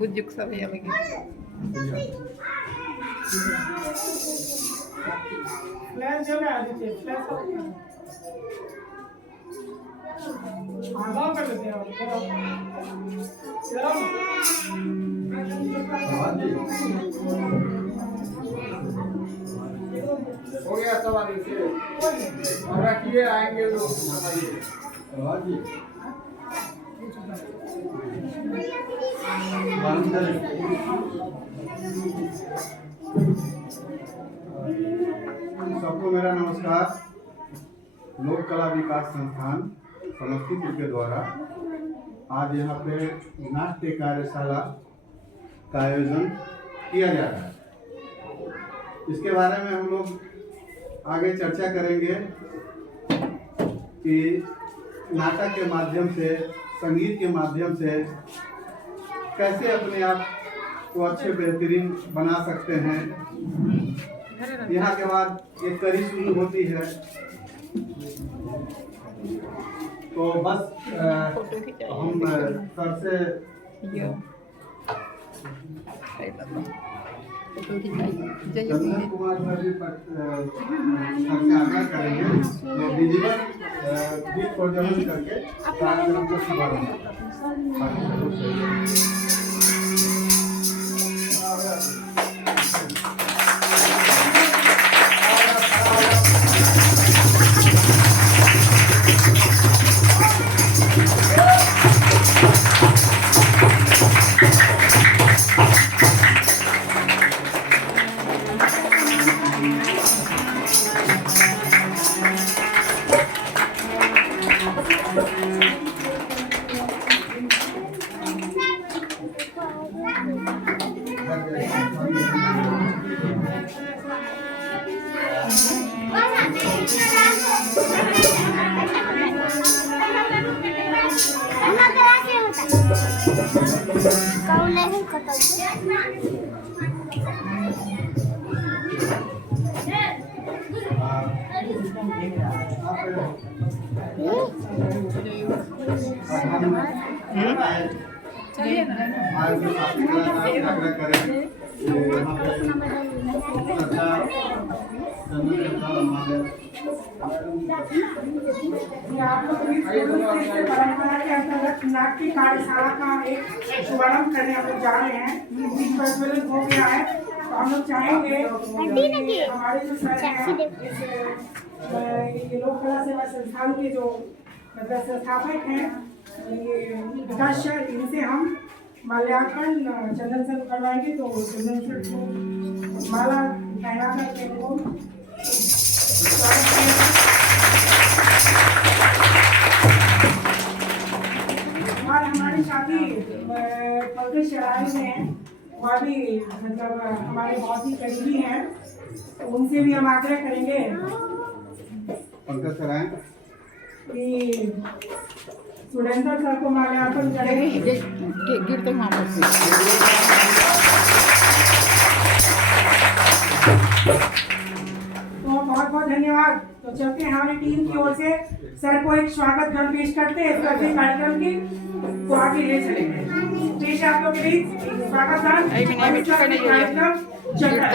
बुजुर्ग सब है लगे फ्लैश जो है आदित्य फ्लैश आराम कर लेते हैं हो गया सवाल इसे और रखिए आएंगे लोग जी सबको मेरा नमस्कार। लोक कला विकास संस्थान समस्तीपुर के द्वारा आज यहाँ पे नाट्य कार्यशाला का आयोजन किया जा रहा है। इसके बारे में हम लोग आगे चर्चा करेंगे कि नाटक के माध्यम से, संगीत के माध्यम से कैसे अपने आप को अच्छे बेहतरीन बना सकते हैं। यहाँ के बाद एक कड़ी शुरू होती है, तो बस हम सर से चंदन कुमार सर जी सर से आग्रह करेंगे तो विधिवत गीत प्रज्वलन करके कार्यक्रम का शुभारंभ चलिए ना। परंपरा के अंतर्गत नाट्य कार्यशाला का एक शुभारंभ करने हम लोग जा रहे हैं। प्रज्वलन हो गया है, तो हम लोग चाहेंगे हमारे जो सर हैं, ये लोक कला सेवा संस्थान के जो संस्थापक हैं, ये विकास सर, इनसे हम माल्यार्पण चंदन सर करवाएंगे। तो चंदन सर को माला पहना करके उनको और हमारे साथी पंकज शराय हैं, वह भी मतलब हमारे बहुत ही करीबी हैं, तो उनसे भी हम आग्रह करेंगे पंकज शराय कि सुरेंद्र सर को माल्यार्पण करेंगे। गिर तो वहाँ पर तो बहुत बहुत धन्यवाद। तो चलते हैं हमारी टीम की ओर से सर को एक स्वागत गान पेश करते हैं इस कार्यक्रम की, तो आगे ले चलेंगे। पेश आप लोग के लिए स्वागत गान कार्यक्रम चल रहा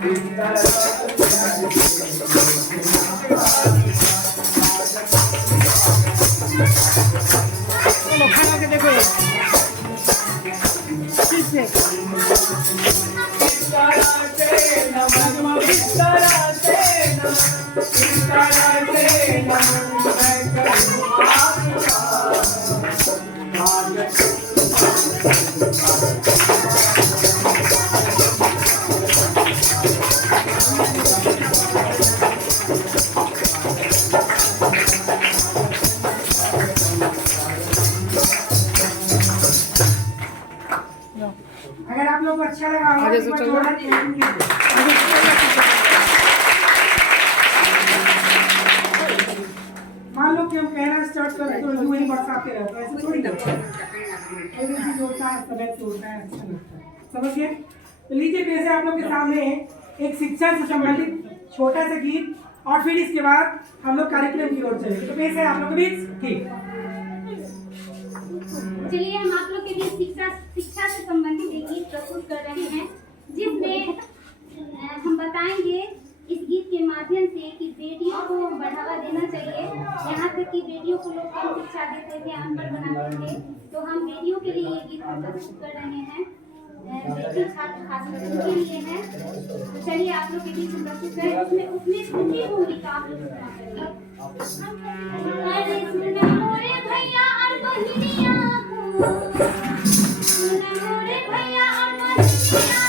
Thank you. चलो खड़ा के देखो ठीक से अगर आप लोग को अच्छा लगा होगा आगे तो से एक बार चलो। जोरदार तालियां दीजिए। मान लो कि हम कहना स्टार्ट करें तो वही बरसाते रहते हैं, ऐसे थोड़ी करते हैं। कोई भी चीज होता है समय से होता है, अच्छा लगता है, समझ गए? तो लीजिए पेश है आप लोग के सामने एक शिक्षा से संबंधित छोटा सा गीत और फिर इसके बाद हम लोग कार्यक्रम की ओर चलेंगे। तो पेश है आप लोग के बीच ठीक। चलिए हम आप लोग के लिए शिक्षा से संबंधित एक गीत प्रस्तुत कर रहे हैं, जिसमें हम बताएंगे इस गीत के माध्यम से कि बेटियों को बढ़ावा देना चाहिए। यहाँ तक कि बेटियों को लोग कम शिक्षा देते थे, अनपढ़ बनाते थे, तो हम बेटियों के लिए ये गीत प्रस्तुत कर रहे हैं। बेटी छात्र खास उनके लिए है। तो चलिए आप लोग के बीच में प्रस्तुत करें। उसमें उनकी भूमिका आप लोग सुना करेंगे। अरे सुना मोरे भैया और बहिनिया को, सुना मोरे भैया और बहिनिया,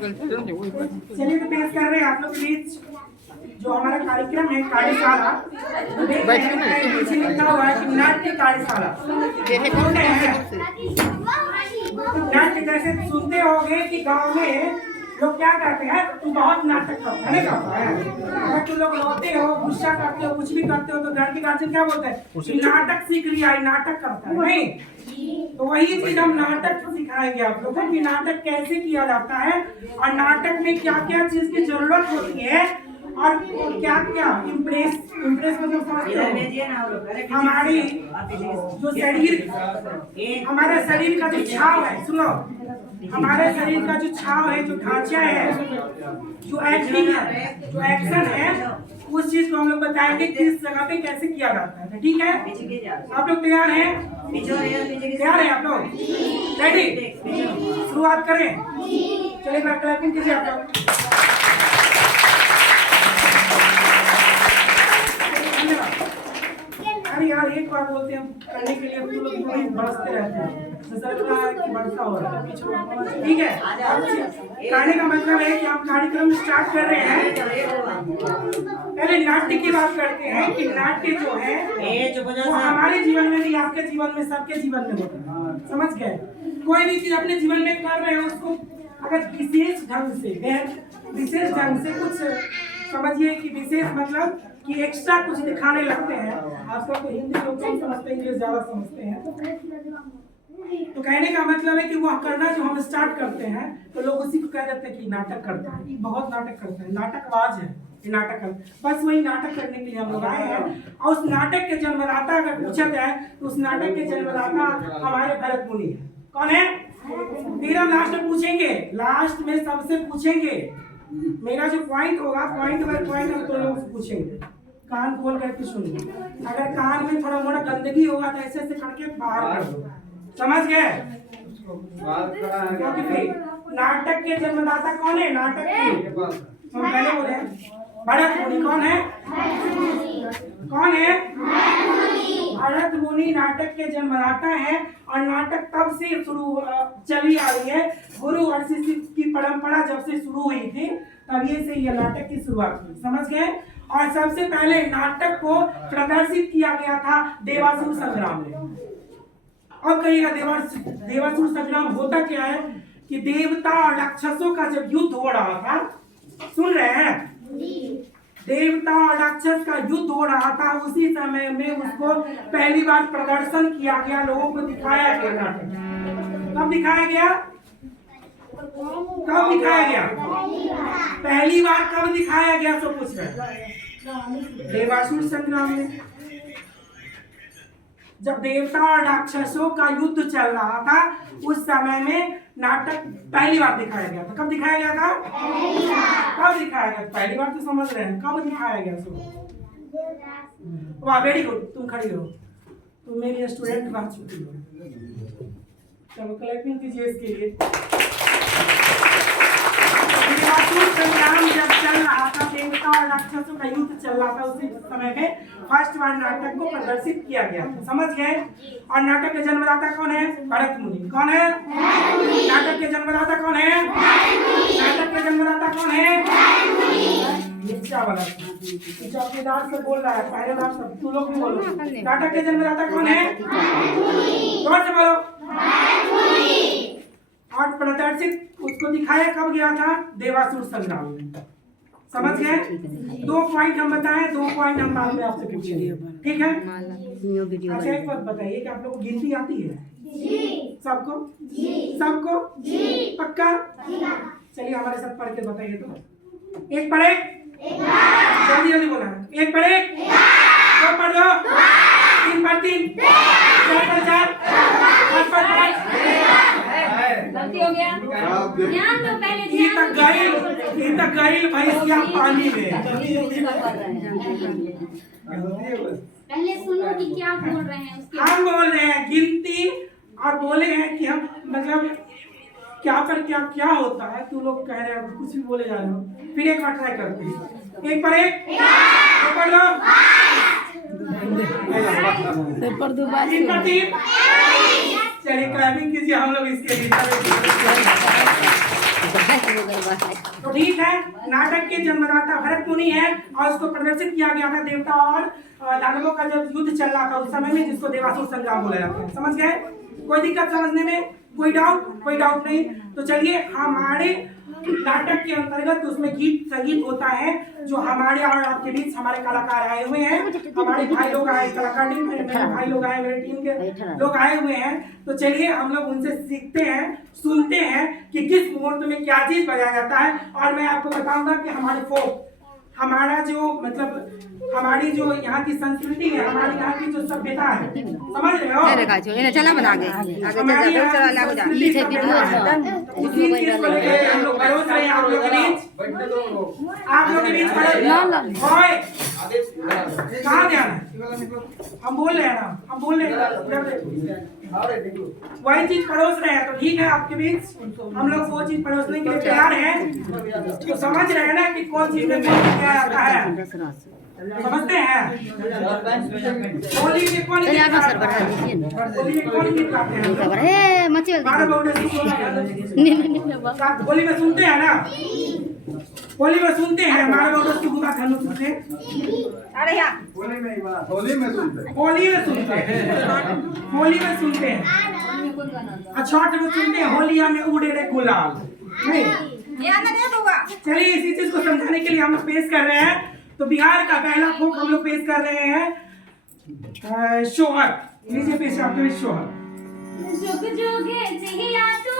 चलिए तो पेश कर रहे हैं आप लोग के बीच जो हमारा कार्यक्रम है कार्यशाला। पीछे लिखा हुआ है कि नाट्य कार्यशाला। नाट्य जैसे सुनते होंगे कि गांव में लोग क्या करते हैं, तुम बहुत नाटक करते है अगर तुम लोग रोते हो, गुस्सा करते हो, कुछ भी करते हो तो घर के गार्जियन क्या बोलते हैं, नाटक सीख लिया, नाटक करता है। नहीं, तो वही चीज हम नाटक सिखाएंगे आप लोगों को कि नाटक कैसे किया जाता है और नाटक में क्या क्या चीज की जरूरत होती है और क्या क्या इम्प्रेस मतलब समझते हो हमारी जो शरीर, हमारे शरीर का जो छाव है, सुनो, हमारे शरीर का जो छाव है, जो ढांचा है, जो एक्टिंग है, जो एक्शन है, उस चीज को हम लोग बताएंगे किस जगह पे कैसे किया जाता है। ठीक है, आप लोग तैयार हैं? तैयार है आप लोग? रेडी? शुरुआत करें। चलिए क्लैपिंग कीजिए आप लोग। अरे यार एक बार बोलते हैं करने के लिए तो लोग बरसते रहते हैं, कि वर्षा हो रहा है। ठीक है, कहने का मतलब है कि हम कार्यक्रम स्टार्ट कर रहे हैं। पहले नाट्य की बात करते हैं कि नाट्य जो है वो हमारे जीवन में भी, आपके जीवन में, सबके जीवन में होता है। समझ गए? कोई भी चीज अपने जीवन में कर रहे हैं उसको अगर विशेष ढंग से कुछ समझिए कि विशेष मतलब कि एक्स्ट्रा कुछ दिखाने लगते हैं। आजकल तो हिंदी लोग कम समझते हैं, इंग्लिश ज्यादा समझते हैं। तो कहने का मतलब है कि वो करना जो हम स्टार्ट करते हैं तो लोग उसी को कह देते हैं कि नाटक करते हैं, बहुत नाटक करते हैं, नाटकबाज है, ये नाटक कर। बस वही नाटक करने के लिए हम लोग आए हैं। और उस नाटक के जन्मदाता अगर पूछा जाए तो उस नाटक के जन्मदाता हमारे भरत मुनि है। कौन है? फिर हम लास्ट में पूछेंगे, लास्ट में सबसे पूछेंगे, मेरा जो पॉइंट होगा पॉइंट बाय पॉइंट हम तो लोग पूछेंगे। कान खोल करके सुनिए, अगर कान में थोड़ा मोड़ा गंदगी होगा तो ऐसे ऐसे करके बाहर कर दो। समझ गए? नाटक के जन्मदाता कौन है? नाटक के हम पहले बोले भरत मुनि। कौन है? कौन है? भरत मुनि नाटक के जन्मदाता है। और नाटक तब से शुरू चली आ रही है, गुरु और शिष्य की परंपरा जब से शुरू हुई थी तभी से यह नाटक की शुरुआत हुई। समझ गए? और सबसे पहले नाटक को प्रदर्शित किया गया था देवासुर संग्राम में। अब कहिएगा देवासुर संग्राम होता क्या है कि देवता और राक्षसों का जब युद्ध हो रहा था, सुन रहे हैं? देवता और राक्षस का युद्ध हो रहा था, उसी समय में उसको पहली बार प्रदर्शन किया गया, लोगों को दिखाया गया नाटक। कब दिखाया गया? कब दिखाया गया? पहली बार कब दिखाया गया? सो पूछ रहे। देवासुर संग्राम में जब देवता और राक्षसों का युद्ध चल रहा था उस समय में नाटक पहली बार दिखाया गया था। कब दिखाया गया था? कब दिखाया गया? पहली बार तो समझ रहे हैं, कब दिखाया गया? वाह, वेरी गुड, तुम खड़ी हो, तुम मेरी स्टूडेंट बन चुकी हो। चलो क्लैपिंग कीजिए इसके लिए। देवासुर संग्राम जब चल रहा था, देवता और राक्षसों का युद्ध चल रहा था, उसी समय में फर्स्ट बार नाटक को प्रदर्शित किया गया। समझ गए? और नाटक के जन्मदाता कौन है? भरत मुनि। कौन है? नाटक के जन्मदाता कौन है? नाटक के जन्मदाता कौन है? नीचा वाला चौकीदार से बोल रहा है, पहरेदार से, तू लोग भी बोलो। नाटक के जन्मदाता कौन है? जोर से बोलो। और प्रदर्शित उसको दिखाया कब गया था? देवासुर संग्राम में। समझ गए? 2 पॉइंट हम बताएं, 2 पॉइंट हम बाद में आपसे पूछेंगे। ठीक है? अच्छा एक बात बताइए कि आप लोगों को गिनती आती है? सबको? सबको? पक्का? चलिए हमारे साथ पढ़ के बताइए तो। 1 पर 1, जल्दी जल्दी बोला। 1 पर 1, 2 पर 2, 3 पर 3, 4 पर 4, 5 पर 5। गलती हो गया। ध्यान तो पहले ये तक गई भैंसिया पानी में। पहले सुनो कि क्या बोल रहे हैं उसके। हम बोल रहे हैं गिनती और बोले हैं कि हम मतलब क्या पर क्या क्या होता है, तू लोग कह रहे हो कुछ भी बोले जा रहे हो। फिर एक बार ट्राई करते हैं। 1 पर 1, 2 पर 2, 3 पर 3। चलिए क्लैपिंग कीजिए हम लोग इसके लिए। तो ठीक है, नाटक के जन्मदाता भरत मुनि है और उसको प्रदर्शित किया गया था देवता और दानवों का जब युद्ध चल रहा था उस समय में, जिसको देवासुर संग्राम बोला जाता है। समझ गए? कोई दिक्कत समझने में? कोई डाउट नहीं। तो चलिए, हमारे नाटक के अंतर्गत उसमें गीत संगीत होता है, जो हमारे और आपके बीच हमारे कलाकार आए हुए हैं, हमारे भाई लोग आए, कलाकार टीम मेरे भाई लोग आए, मेरे टीम के लोग आए हुए हैं। तो चलिए हम लोग उनसे सीखते हैं, सुनते हैं कि किस मुहूर्त में क्या चीज बजाया जाता है। और मैं आपको बताऊंगा कि हमारे फोक, हमारा जो मतलब हमारी जो यहाँ की संस्कृति है, हमारी यहाँ की जो सभ्यता है, समझ रहे हो? चला बना आगे हमारी यहाँ की संस्कृति सभ्यता है, उसी चीज को लेकर हम लोग परोस रहे हैं आप लोग के बीच। आप लोग के बीच कहाँ ध्यान है? हम बोल रहे हैं ना, हम बोल रहे हैं, वही चीज परोस रहे हैं। तो ठीक है, आपके बीच हम लोग वो चीज परोसने के लिए तैयार हैं। तो समझ रहे हैं ना कि कौन चीज में कौन क्या आता है, समझते हैं? होली में कौन गीत गाते हैं? होली में कौन गीत गाते हैं? होली में सुनते हैं ना, होली में सुनते हैं, हमारे बहुत सुगुना धनुष सुनते हैं, होली में सुनते हैं, होली में सुनते हैं, छठ में सुनते हैं, होलिया में उड़े रे गुलाल। नहीं, चलिए इसी चीज को समझाने के लिए हम लोग पेश कर रहे हैं। तो बिहार का पहला फोक हम लोग पेश कर रहे हैं, शोहर। लीजिए पेश आपके बीच शोहर। जुग जुगे जिया तू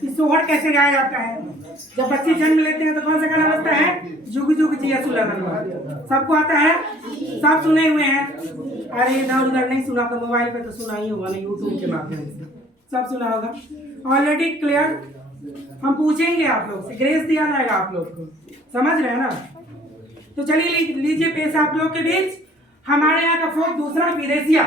कि सोहर कैसे गाया जाता है। जब बच्चे जन्म लेते हैं तो कौन सा गाना बजता है? जुग जुग जिया सुलगन। सबको आता है, सब सुने हुए हैं। अरे इधर उधर नहीं सुना तो मोबाइल पे तो सुना ही होगा ना, यूट्यूब के माध्यम से सब सुना होगा। Already clear. हम पूछेंगे आप लोग से, ग्रेस दिया जाएगा आप लोग को, समझ रहे हैं ना? तो चलिए लीजिए पेश आप लोग के बीच हमारे यहाँ का फोक दूसरा विदेशिया।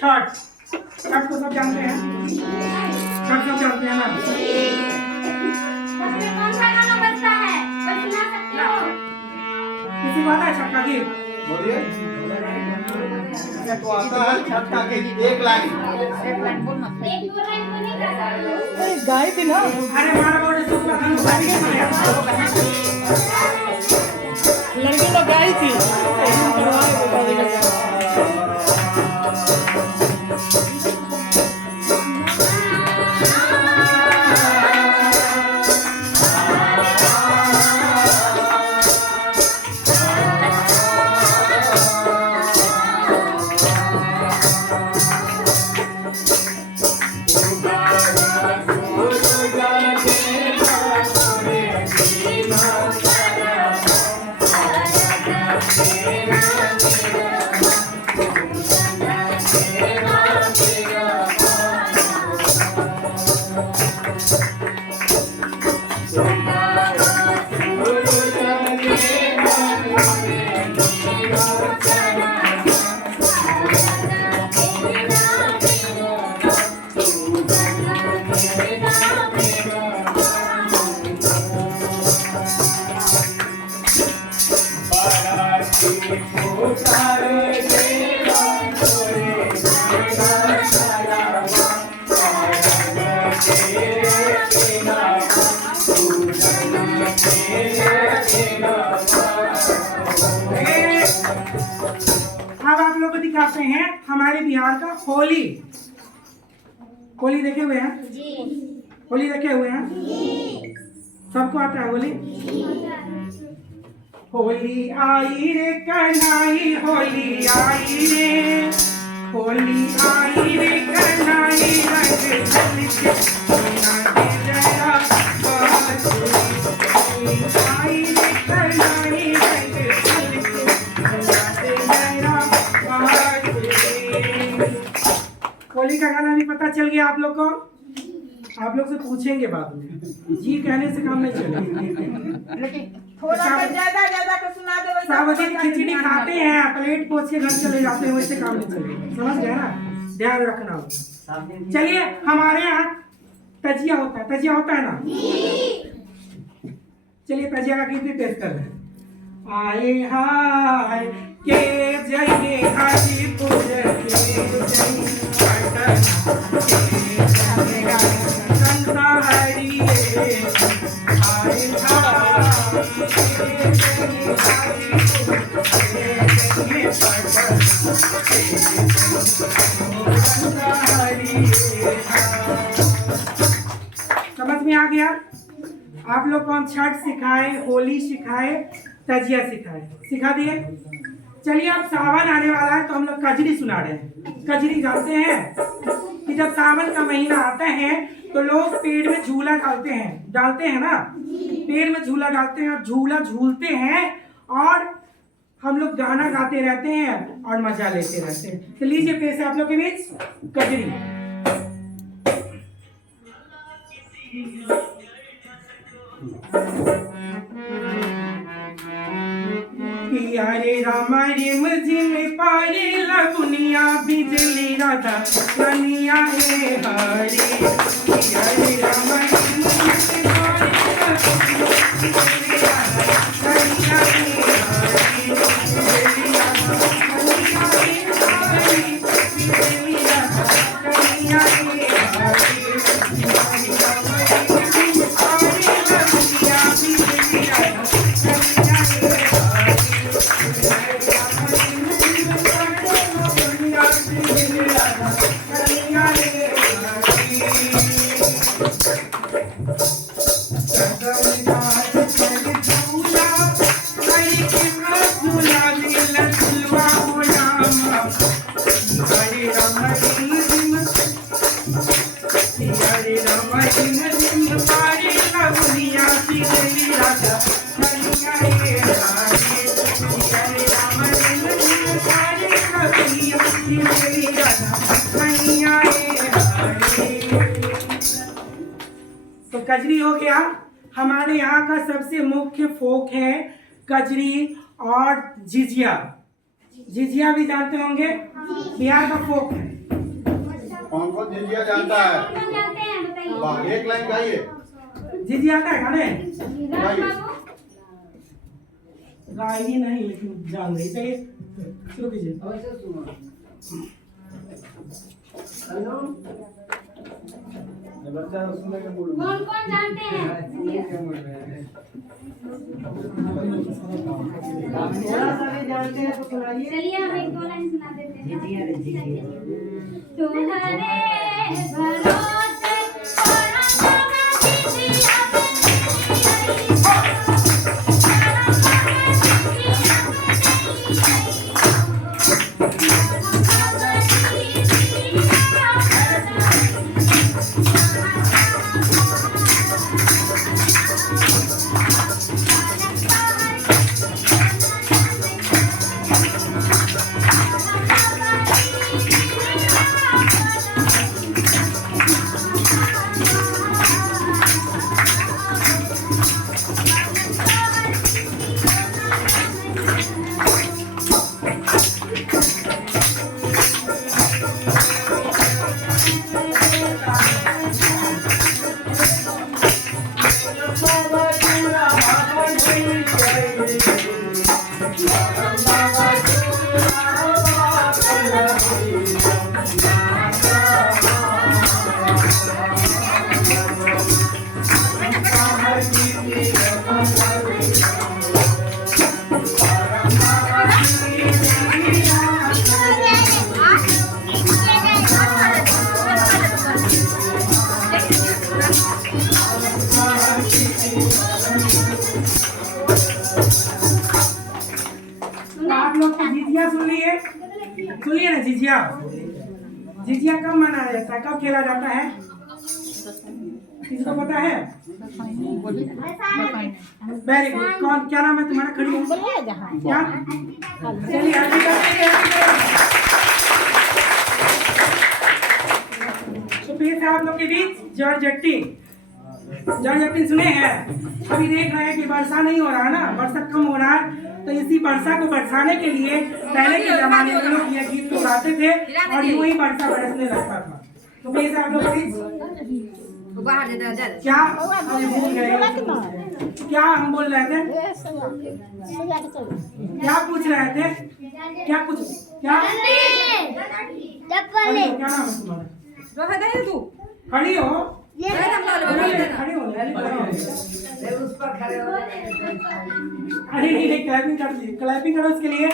छठ, छठ को सब जानते हैं, छठ सब जानते हैं ना? उसमें कौन सा गाना बजता है? कोई सुना सकते हो? आपको आता है छठ का गीत? बोलिए। तो आता है छठ का गीत एक लाइन। एक 2 लाइन तो नहीं गा सकते। गाय थी ना अरे हमारा बोले सुख का धन उठा के माया। लड़की लोग गाय थी करवाए बता देगा। अब आप लोग को दिखाते हैं हमारे बिहार का होली। होली देखे हुए हैं? होली देखे हुए हैं? सबको आता है होली? होली आई रे कन्हई होली आई रे, होली आई रे कन्हई रंग चलके सोना दे जरा बांसुरी। होली आई रे कन्हई रंग चलके सोना दे जरा बांसुरी। होली का गाना भी पता चल गया आप लोग को? आप लोग से पूछेंगे बाद में, जी कहने से काम नहीं चलेगा। थोड़ा ज्यादा का सुना दो। सब दिन खिचड़ी खाते हैं, प्लेट पोछ के घर चले जाते हैं, वैसे काम नहीं चलेगा। समझ गए ना? ध्यान रखना होगा। चलिए, हमारे यहाँ तजिया होता है। तजिया होता है ना? चलिए तजिया का गीत भी पेश कर रहे हैं। आए हाय के जय हाजीपुर के जय संसारी आए समझ में आ गया? आप लोग को हम छठ सिखाए, होली सिखाए, तजिया सिखाए, सिखा दिए। चलिए अब सावन आने वाला है तो हम लोग कजरी सुना रहे हैं। कजरी गाते हैं कि जब सावन का महीना आता है तो लोग पेड़ में झूला डालते हैं ना, पेड़ में झूला डालते हैं और झूला झूलते हैं और हम लोग गाना गाते रहते हैं और मजा लेते रहते हैं। तो लीजिए पेश है आप लोग के बीच कजरी। हरे राम रिम झिम पारे लगुनिया बिजली राधा कनिया हे हरे। हरे राम रिम झिम पारे लगुनिया बिजली राधा कनिया हे हरे। बिजली राधा कनिया हे हरे, बिजली राधा कनिया हे हरे। हरे राम रिम झिम पारे लगुनिया बिजली राधा कनिया हे हरे। तो कजरी हो गया। हमारे यहाँ का सबसे मुख्य फोक है कजरी और झिझिया। झिझिया भी जानते होंगे, बिहार का फोक है। कौन कौन झिझिया जानता है? जानते हैं बताइए। वाह, एक लाइन गाइए। झिझिया आता है गाने? गाय ही नहीं लेकिन जान रही। चलिए शुरू कीजिए। बच्चा सुनने के मूड में कौन कौन जानते हैं? सुनने के मूड में है। चलिए हम एक दो लाइन सुना देते हैं। तुम्हारे भरोसे आप लोग की झिझिया सुनिए, सुनिए ना। झिझिया झिझिया कब मनाया जाता है, कब खेला जाता है? किसको पता है? Very good. कौन, क्या नाम है तुम्हारा? खड़ी हो क्या? चलिए हैप्पी बर्थडे। तो फिर से आप लोग के बीच जॉर्ज जट्टी सुने हैं? अभी देख रहे हैं कि वर्षा नहीं हो रहा है ना, वर्षा कम हो रहा है, तो इसी वर्षा को बरसाने के लिए पहले के जमाने में लोग ये गीत को गाते थे और यूं ही वर्षा बरसने लगता था। तो प्लीज आप लोग क्या, अरे भूल गए, क्या हम बोल रहे थे? क्या पूछ रहे थे? क्या कुछ क्या अरे, क्या नाम है तुम्हारा? खड़ी हो, खड़ी हो। अरे नहीं, क्लैपिंग कर दी, क्लैपिंग करो उसके लिए।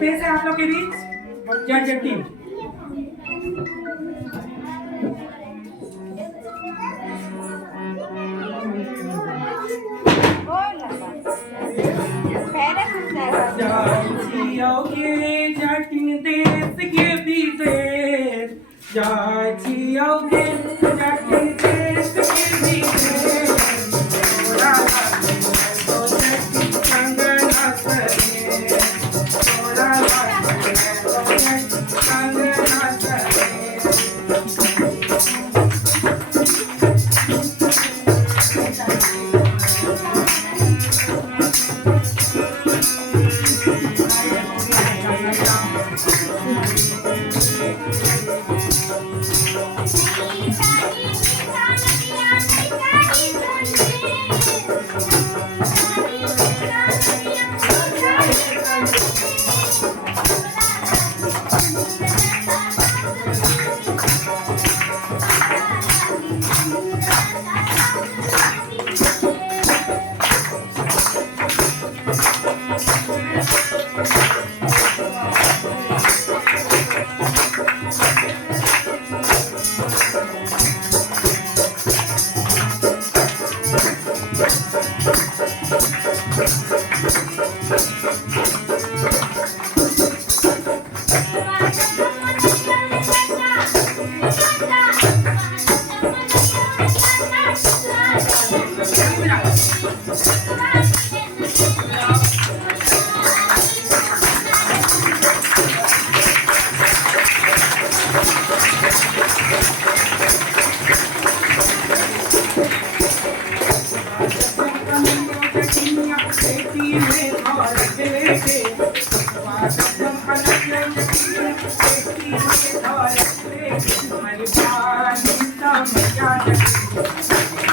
पेश है आप लोग के बीच जज टीम। जटिन देश के विदेश, जाओगे जटिन देश के विदेश, थोड़ा तो जटिन कंगना करे, थोड़ा तो जटिन कंगना करे।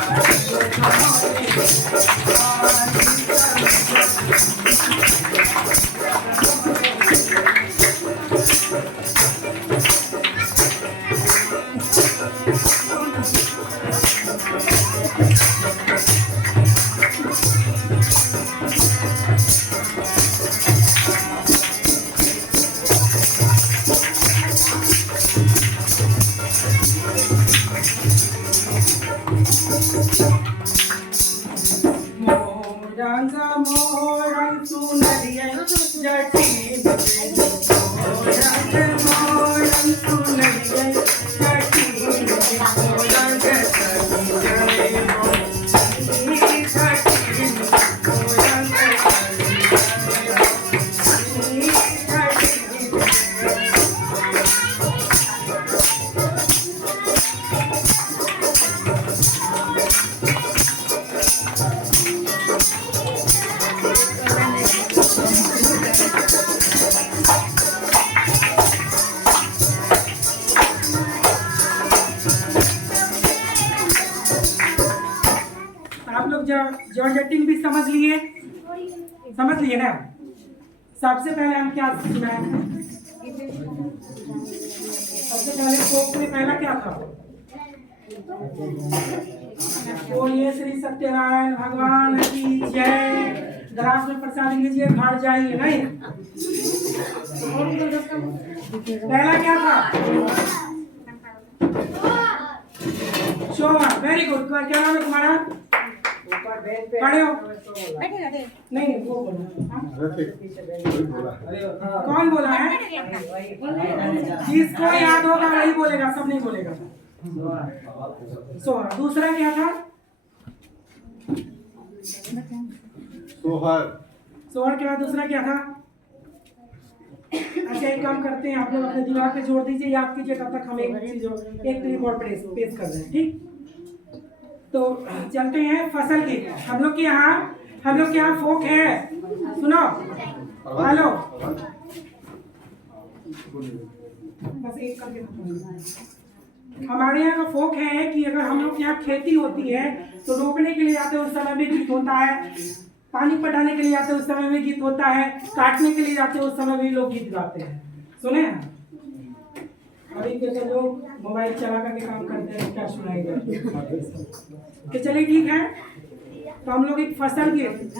हमारी मोरांचा मोरं सुनरिया जटी मोरांचा मोरं सुनरिया जटी मोरांचा सुनरिया आप लोग जॉर्जेटिंग भी समझ लिए ना। सबसे पहले हम क्या सुनाए थे? सबसे पहले फोक में पहला क्या था? बोलिए श्री सत्यनारायण भगवान की जय। ग्लास में प्रसाद लीजिए, घर जाइए। नहीं, पहला क्या था? शोभा, वेरी गुड। क्या नाम है तुम्हारा? खड़े हो। नहीं वो बोला। कौन बोला है? जिसको याद होगा वही बोलेगा, सब नहीं बोलेगा। सोहर। दूसरा क्या था? सोहर। सोहर के बाद दूसरा क्या था? अच्छा, एक काम करते हैं, आप लोग अपने दिमाग पे जोड़ दीजिए, याद कीजिए, तब तक हम एक चीज एक रिपोर्ट पेश कर रहे हैं। ठीक, तो चलते हैं फसल की। हम लोग के यहाँ फोक है। सुनो, हेलो, बस एक करके हमारे यहाँ का फोक है कि अगर हम लोग यहाँ खेती होती है तो रोपने के लिए जाते हैं, उस समय में गीत होता है। पानी पटाने के लिए जाते हैं, उस समय में गीत होता है। काटने के लिए जाते हैं, उस समय भी लोग गीत गाते हैं। सुने हैं? अभी के लोग मोबाइल चला करके काम करते हैं, क्या सुनाएंगे? तो चलिए ठीक है, तो हम लोग एक फसल गीत,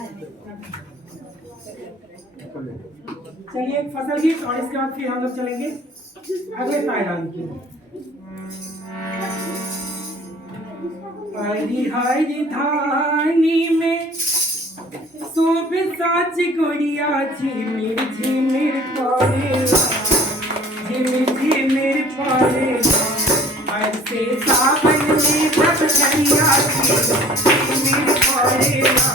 चलिए एक फसल गीत, और इसके बाद फिर हम लोग चलेंगे अगले पायदान की। हरी धानी में सोब साच गुड़िया झिमिर झिमिर पड़ेला, झिमिर झिमिर पड़ेला। ऐसे सावन में जब झरिया झिमिर पड़ेला,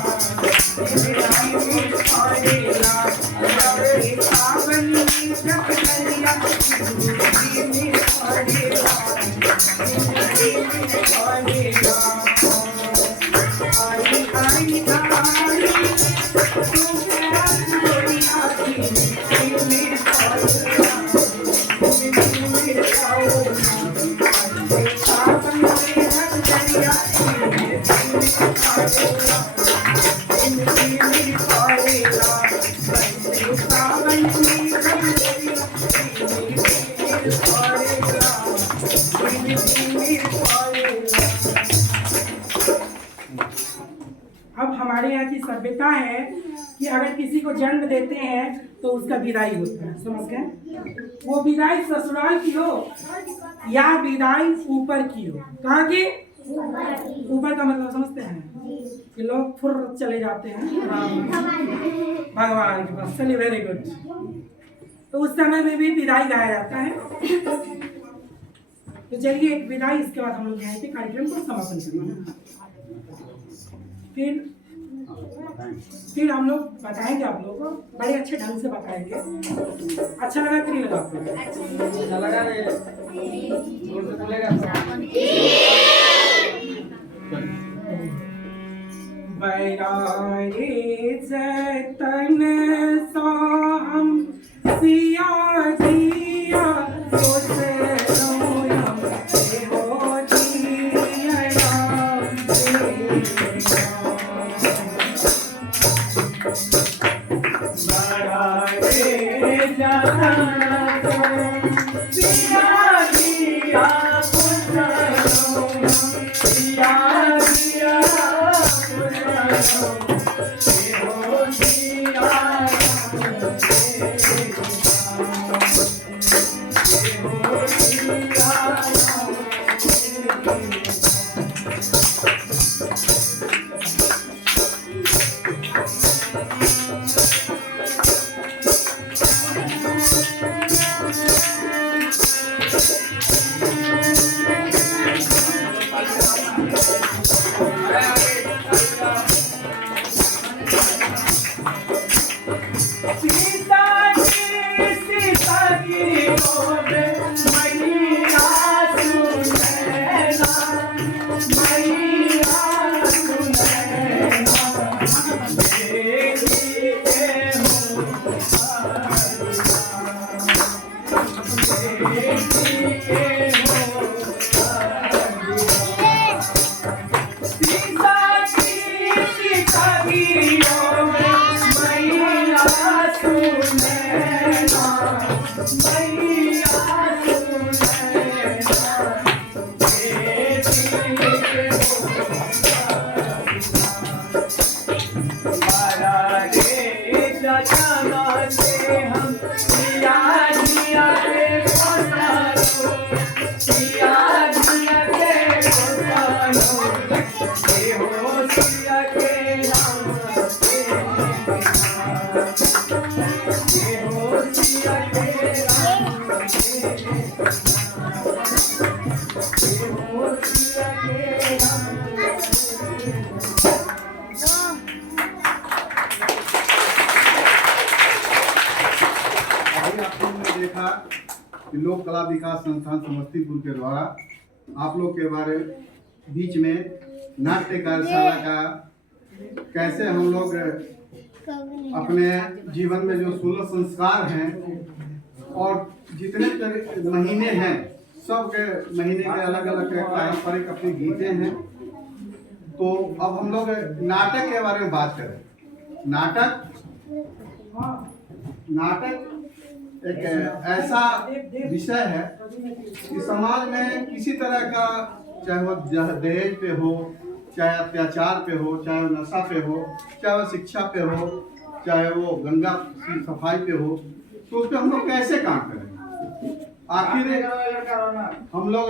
झिमिर झिमिर पड़ेला। ऐसे सावन में जब झरिया झिमिर पड़ेला, झिमिर झिमिर पड़ेला। हरी हरी धानी अब हमारे यहाँ की सभ्यता है कि अगर किसी को जन्म देते हैं तो उसका विदाई होता है। समझ गए? वो विदाई ससुराल की हो या विदाई ऊपर की हो। कहाँ की? ऊपर का मतलब समझते हैं कि लोग फुर चले जाते हैं भगवान के पास। चलिए, वेरी गुड। तो उस समय में भी विदाई गाया जाता है। तो चलिए एक विदाई, इसके बाद हम लोग यहाँ पे कार्यक्रम को समापन करेंगे। फिर हम लोग बताएंगे आप लोगों को, बड़े अच्छे ढंग से बताएंगे। अच्छा लगा कि नहीं लगा आपको? अच्छा लगा रे, जोर से बोलेगा बैराए जतन साम सिया दिया उस रोयम हो दिया देखा कि लोक कला विकास संस्थान समस्तीपुर के द्वारा आप लोग के बारे बीच में नाट्य कार्यशाला का कैसे हम लोग अपने जीवन में जो 16 संस्कार हैं और जितने महीने हैं सब के महीने के अलग अलग पारंपरिक अपने गीते हैं। तो अब हम लोग नाटक के बारे में बात करें। नाटक एक ऐसा विषय है कि समाज में किसी तरह का, चाहे वो दहेज पे हो, चाहे अत्याचार पे हो, चाहे वो नशा पे हो, चाहे वो शिक्षा पे हो, चाहे वो गंगा की सफाई पे हो, तो उस पर हम लोग कैसे काम करें। आखिर हम लोग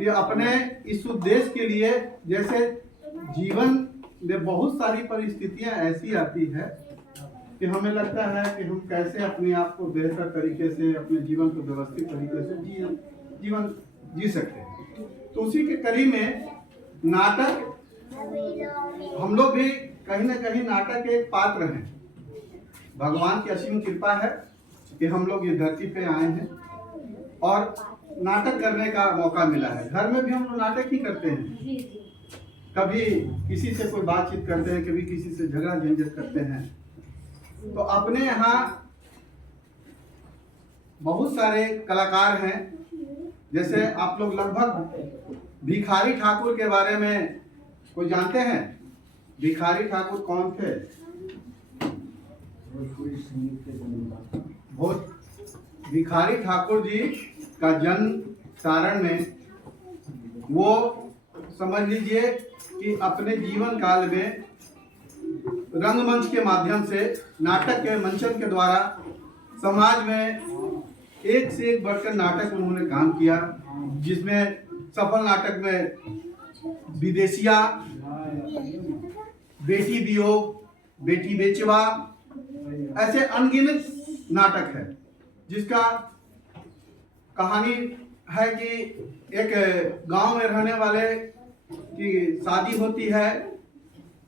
ये अपने इस उद्देश्य के लिए, जैसे जीवन में बहुत सारी परिस्थितियां ऐसी आती है कि हमें लगता है कि हम कैसे अपने आप को बेहतर तरीके से, अपने जीवन को व्यवस्थित तरीके से जीवन जी सकते हैं। तो उसी के कड़ी में नाटक, हम लोग भी कहीं ना कहीं नाटक के एक पात्र हैं। भगवान की असीम कृपा है कि हम लोग ये धरती पे आए हैं और नाटक करने का मौका मिला है। घर में भी हम लोग नाटक ही करते हैं, कभी किसी से कोई बातचीत करते हैं, कभी किसी से झगड़ा झंझट करते हैं। तो अपने यहाँ बहुत सारे कलाकार हैं, जैसे आप लोग लगभग भिखारी ठाकुर के बारे में कोई जानते हैं? भिखारी ठाकुर कौन थे? भिखारी ठाकुर जी का जन्म सारण में, वो समझ लीजिए कि अपने जीवन काल में रंगमंच के माध्यम से, नाटक के मंचन के द्वारा समाज में एक से एक बढ़कर नाटक उन्होंने काम किया, जिसमें सफल नाटक में विदेशिया, बेटी वियोग, बेटी बेचवा, ऐसे अनगिनत नाटक है। जिसका कहानी है कि एक गांव में रहने वाले की शादी होती है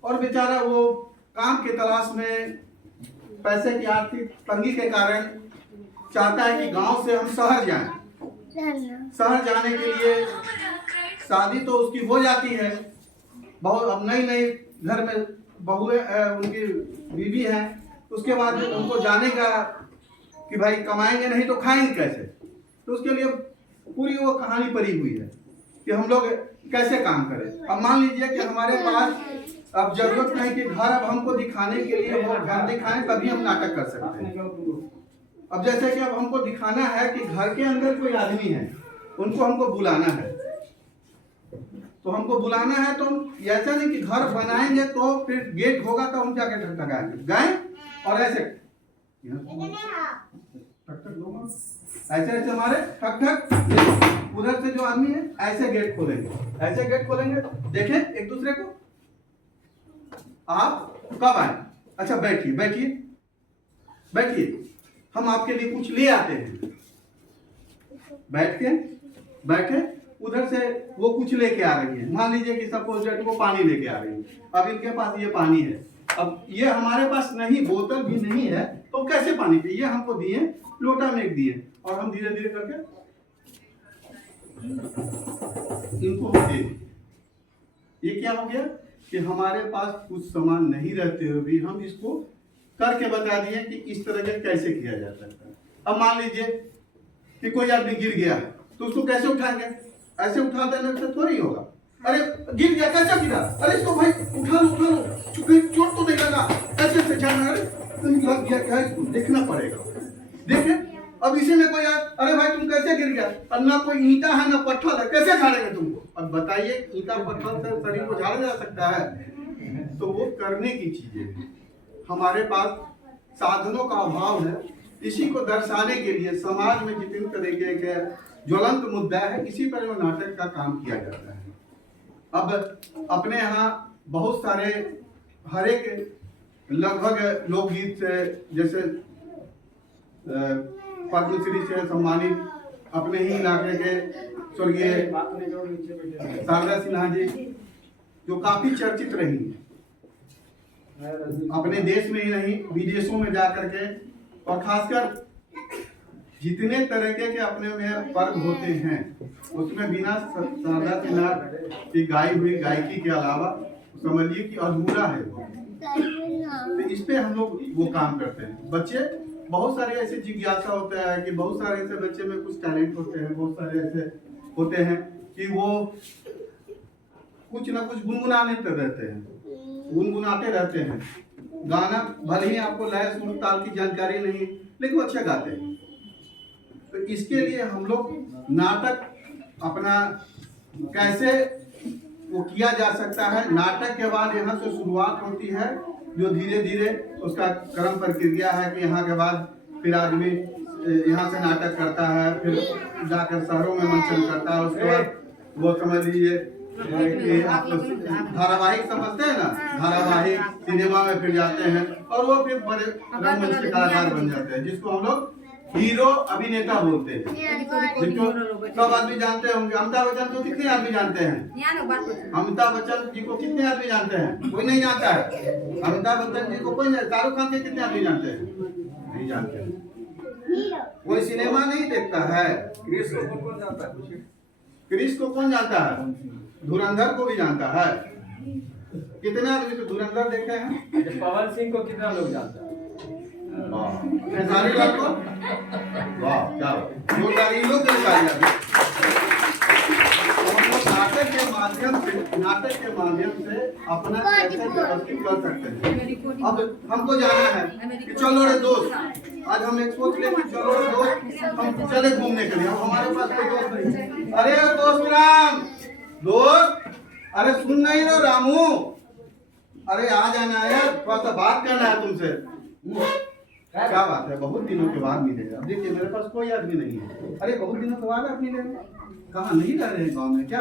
और बेचारा वो काम के तलाश में, पैसे की आर्थिक तंगी के कारण चाहता है कि गांव से हम शहर जाएं। शहर जाने के लिए शादी तो उसकी हो जाती है, बहुत अब नई नई घर में बहू उनकी बीवी है, उसके बाद उनको जाने का कि भाई कमाएंगे नहीं तो खाएंगे कैसे। तो उसके लिए पूरी वो कहानी पड़ी हुई है कि हम लोग कैसे काम करें। अब मान लीजिए कि हमारे पास अब जरूरत नहीं कि घर अब हमको दिखाने के लिए वो घर दिखाएं, तभी हम नाटक कर सकते हैं। अब जैसे कि अब हमको दिखाना है कि घर के अंदर कोई आदमी है, उनको हमको बुलाना है, तो हमको बुलाना है तो हम ऐसा नहीं कि घर बनाएंगे तो फिर गेट होगा तो हम जाके ठकठकाएंगे, गए और ऐसे ऐसे ऐसे हमारे ठक ठक, उधर से जो आदमी है ऐसे गेट खोलेंगे, ऐसे गेट खोलेंगे, देखें एक दूसरे को। आप कब आए? अच्छा बैठिए बैठिए बैठिए, हम आपके लिए कुछ ले आते हैं। बैठे, उधर से वो कुछ लेके आ रही है, मान लीजिए कि सपोज डेट वो पानी लेके आ रही है। अब इनके पास ये पानी है, अब ये हमारे पास नहीं, बोतल भी नहीं है, तो कैसे पानी पिए? ये हमको दिए, लोटा में एक दिए, और हम धीरे धीरे करके इनको दे दिए। ये क्या हो गया कि हमारे पास कुछ सामान नहीं रहते हुए भी हम इसको करके बता दिए कि इस तरह के कैसे किया जा सकता है। अब मान लीजिए कि कोई आदमी गिर गया तो उसको कैसे उठाएंगे? ऐसे उठा देने से थोड़ी होगा। अरे गिर गया, कैसे गिरा? अरे इसको भाई उठा लो, चोट तो नहीं लगा, कैसे जाना? अरे लग गया क्या? इसको देखना पड़ेगा। देखे अब इसी में कोई अरे भाई तुम कैसे गिर गया? अब ना कोई ईंटा है ना पत्थर है, कैसे झाड़ेंगे तुमको? अब बताइए, ईंटा पत्थर से शरीर को झाड़ा जा सकता है? तो वो करने की चीजें, हमारे पास साधनों का अभाव है। इसी को दर्शाने के लिए समाज में जितने तरीके के ज्वलंत मुद्दा है, इसी पर वो नाटक का काम किया जाता है। अब अपने यहाँ बहुत सारे हर एक लगभग लोकगीत से, जैसे पद्मश्री से सम्मानित अपने ही इलाके के स्वर्गीय शारदा सिन्हा जी, जो काफी चर्चित रही है अपने देश में ही नहीं, विदेशों में जा करके, और खासकर जितने तरह के अपने में पर्व होते हैं उसमें बिना शारदा सिन्हा की गाई हुई गायकी के अलावा समझिए कि अधूरा है वो। तो इस पे हम लोग वो काम करते हैं। बच्चे बहुत सारे ऐसे जिज्ञासा होता है कि बहुत सारे ऐसे बच्चे में कुछ टैलेंट होते हैं, बहुत सारे ऐसे होते हैं कि वो कुछ ना कुछ गुनगुनाते रहते हैं। गाना भले ही आपको लय सुर ताल की जानकारी नहीं, लेकिन वो अच्छा गाते हैं। तो इसके लिए हम लोग नाटक अपना कैसे वो किया जा सकता है। नाटक के बाद यहाँ से शुरुआत होती है, जो धीरे धीरे उसका क्रम प्रक्रिया है कि यहाँ के बाद फिर आदमी यहाँ से नाटक करता है, फिर जाकर शहरों में मंचन करता है। उसके बाद वो समझ लीजिए कि आप लोग धारावाहिक समझते हैं ना, धारावाहिक सिनेमा में फिर जाते हैं और वो फिर बड़े रंगमंच के कलाकार बन जाते हैं, जिसको हम लोग हीरो अभिनेता बोलते हैं। जिसको सब आदमी जानते होंगे। अमिताभ बच्चन को कितने आदमी जानते हैं? अमिताभ बच्चन जी को कितने आदमी जानते हैं? कोई नहीं जानता है। अमिताभ बच्चन जी को कोई नहीं। शाहरुख खान के कितने आदमी जानते हैं? नहीं जानते। कोई सिनेमा नहीं देखता है। क्रिश को कौन जानता है? क्रिश को कौन जानता है? धुरंधर को भी जानता है। कितने आदमी तो धुरंधर देखे हैं? पवन सिंह को कितना लोग जानता है? खेसारी लाल को? वाह क्या जोरदार लोग नाटक के माध्यम से अपना कैसे व्यवस्थित कर सकते हैं। अब हमको जाना है कि चलो रे दोस्त, आज हम एक सोच ले कि चलो रे दोस्त हम चले घूमने के लिए। अब हमारे पास कोई दोस्त नहीं। अरे दोस्त राम, दोस्त, अरे सुन नहीं रहे रामू, अरे आ जाना है यार, थोड़ा सा बात करना है तुमसे। क्या बात है, बहुत दिनों के बाद मिले। अब देखिए मेरे पास कोई आदमी नहीं है। अरे बहुत दिनों के बाद आप मिले, कहाँ नहीं रह रहे गांव में क्या?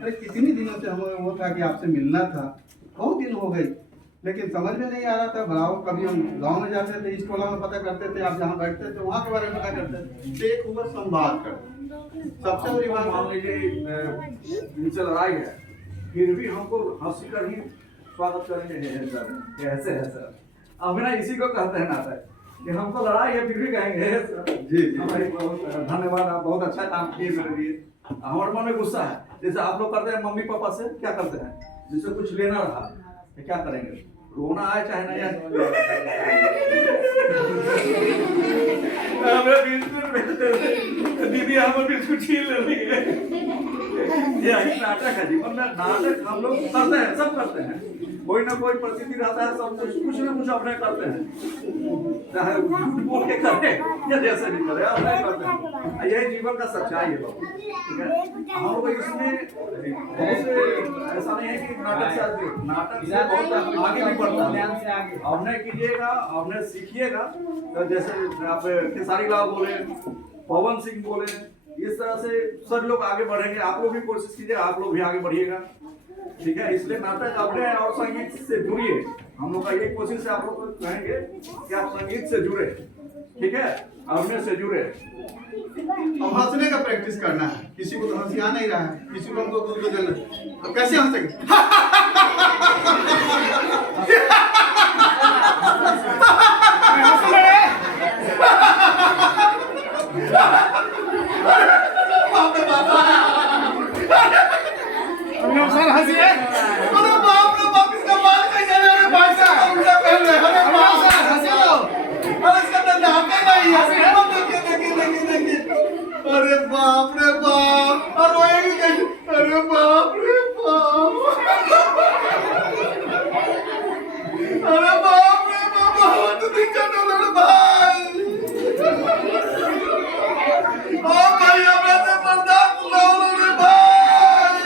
अरे कितनी दिनों से हमें वो था कि आपसे मिलना था, बहुत दिन हो गई, लेकिन समझ में नहीं आ रहा था। बढ़ाओ कभी हम गांव में जाते थे, इस टोला में पता करते थे, आप जहाँ बैठते थे वहाँ के बारे में पता करते थे, तो एक हुआ संवाद करते। सबसे बड़ी बात मान लीजिए इनसे लड़ाई है, फिर भी हमको हंस कर ही स्वागत करेंगे सर, ऐसे है सर। अब ना इसी को कहते हैं नाटक कि हमको लड़ाई है फिर भी कहेंगे जी हमारी बहुत धन्यवाद, आप बहुत अच्छा काम किए मेरे लिए। हमारे मन में गुस्सा है, जैसे आप लोग करते हैं मम्मी पापा से, क्या करते हैं? जिससे कुछ लेना रहा तो क्या करेंगे? रोना आए चाहे नहीं आए, दीदी हमें बिल्कुल छीन ले रही है। यही नाटक है जीवन में। नाटक हम लोग करते हैं, सब करते हैं, कोई ना कोई परिस्थिति रहता है, सब कुछ ना कुछ अपने करते हैं, चाहे झूठ बोल के करे या जैसे भी करे अपने करते हैं। यही जीवन का सच्चाई है बाबू, ठीक है। हम लोग इसमें बहुत से ऐसा नहीं है कि नाटक से बहुत आगे नहीं बढ़ता है। आपने कीजिएगा, आपने सीखिएगा, तो जैसे आप खेसारी लाल बोले, पवन सिंह बोले, इस तरह से सब लोग आगे बढ़ेंगे। आप लोग भी कोशिश कीजिए, आप लोग भी आगे बढ़िएगा, ठीक है। इसलिए नाटक अपने और संगीत से जुड़िए। हम लोग का ये कोशिश है, आप लोग को कहेंगे कि आप संगीत से जुड़े, ठीक है, अपने से जुड़े। अब हंसने का प्रैक्टिस करना है। किसी को तो हंसी आ नहीं रहा है, किसी को हमको दूर जल रहा है, तो कैसे हंसेंगे? सर हंसी है। अरे बाप रे बाप, इसका बाल कैसे ले रहे भाई साहब, उल्टा पहन रहे। अरे बाप रे, हंसी लो। अरे इसका तो नाके नहीं है। देखिए। अरे बाप रे बाप, और रोएंगे कैसे? अरे बाप रे बाप, अरे बाप रे बाप, हाथ दिखा डोलर भाई। ओ भाई, हमें से बर्दाश्त ना हो रे भाई।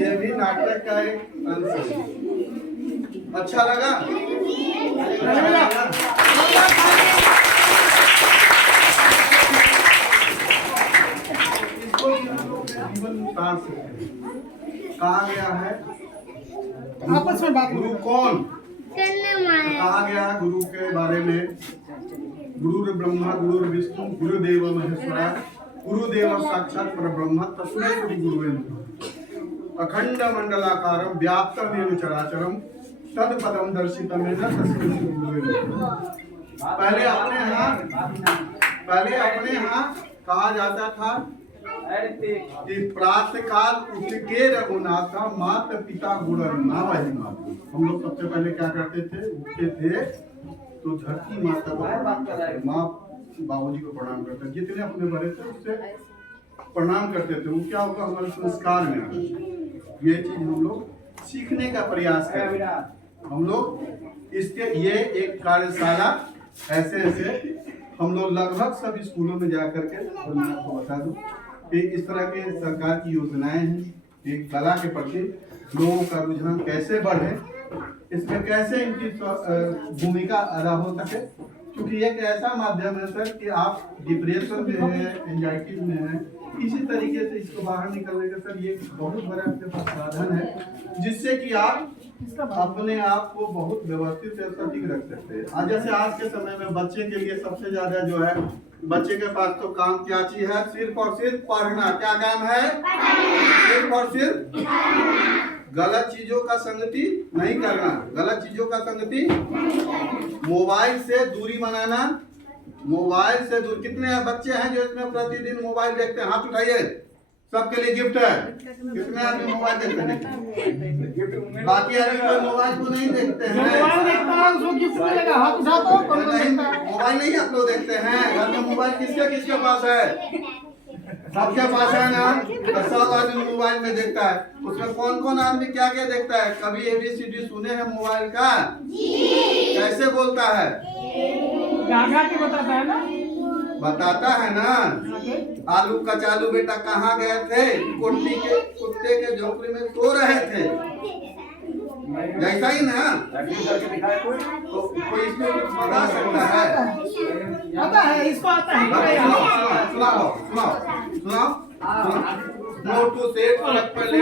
ये भी नाटक का एक अंश है। अच्छा लगा? इसको जीवन उतार सकते हैं। कहा गया है आपस में बात गुरु कौन? कहा गया गुरु के बारे में, गुरु ब्रह्मा गुरु विष्णु गुरुदेव महेश्वरा गुरुदेव साक्षात परब्रह्म तस्मै श्री गुरुवे नमः। अखंड मंडलाकारं व्याप्तं येन चराचरं तत्पदं दर्शितं येन तस्मै श्री गुरुवे नमः। पहले अपने यहाँ कहा जाता था कि प्रातः काल उठ के रघुनाथा माता पिता गुण नावहि माता। हम लोग सबसे पहले क्या करते थे? उठते थे तो धरती माता को माँ बाबूजी को प्रणाम करते, जितने अपने बड़े थे उससे प्रणाम करते थे। वो क्या होगा, हमारे संस्कार में आ। ये चीज हम लोग सीखने का प्रयास करें। हम लोग इसके ये एक कार्यशाला ऐसे हम लोग लगभग सब स्कूलों में जा करके, मैं आपको बता दूं कि इस तरह के सरकार की योजनाएं हैं, एक कला के प्रति लोगों का रुझान कैसे बढ़े, इसमें कैसे इनकी भूमिका अदा हो सके। क्योंकि एक ऐसा माध्यम है सर कि आप डिप्रेशन में है, एंजाइटी में है, इसी तरीके से इसको बाहर निकलने का सर ये बहुत बड़ा आपके पास साधन है, जिससे कि आप अपने आप को बहुत व्यवस्थित और सटीक रख सकते हैं। आज जैसे आज के समय में बच्चे के लिए सबसे ज्यादा जो है, बच्चे के पास तो काम क्या चीज है? सिर्फ और सिर्फ पढ़ना। क्या काम है? सिर्फ और सिर्फ गलत चीजों का संगति नहीं करना, गलत चीजों का संगति, मोबाइल से दूरी बनाना, मोबाइल से दूर। कितने बच्चे हैं जो इसमें प्रतिदिन मोबाइल देखते हैं? हाथ उठाइए, सबके लिए गिफ्ट है। कितने आदमी मोबाइल देखते हैं? बाकी आदमी कोई मोबाइल को नहीं देखते हैं। मोबाइल देखता है उसको गिफ्ट मिलेगा, हाथ उठा तो नहीं, मोबाइल नहीं आप लोग देखते हैं। घर में मोबाइल किसके पास है? सबके पास है ना। तो सब आदमी मोबाइल में देखता है। उसमें कौन कौन आदमी क्या क्या देखता है? कभी ABCD सुने हैं मोबाइल का? कैसे बोलता है? गागा के बताता है ना, बताता है ना। आलू कचालू बेटा कहाँ गए थे? कुत्ते के झोपड़ी में सो रहे थे, जैसा ही ना। तो कोई इसमें कुछ बता सकता है? आता है, इसको आता है। सुनाओ। नोट टू सेट अलग पहले।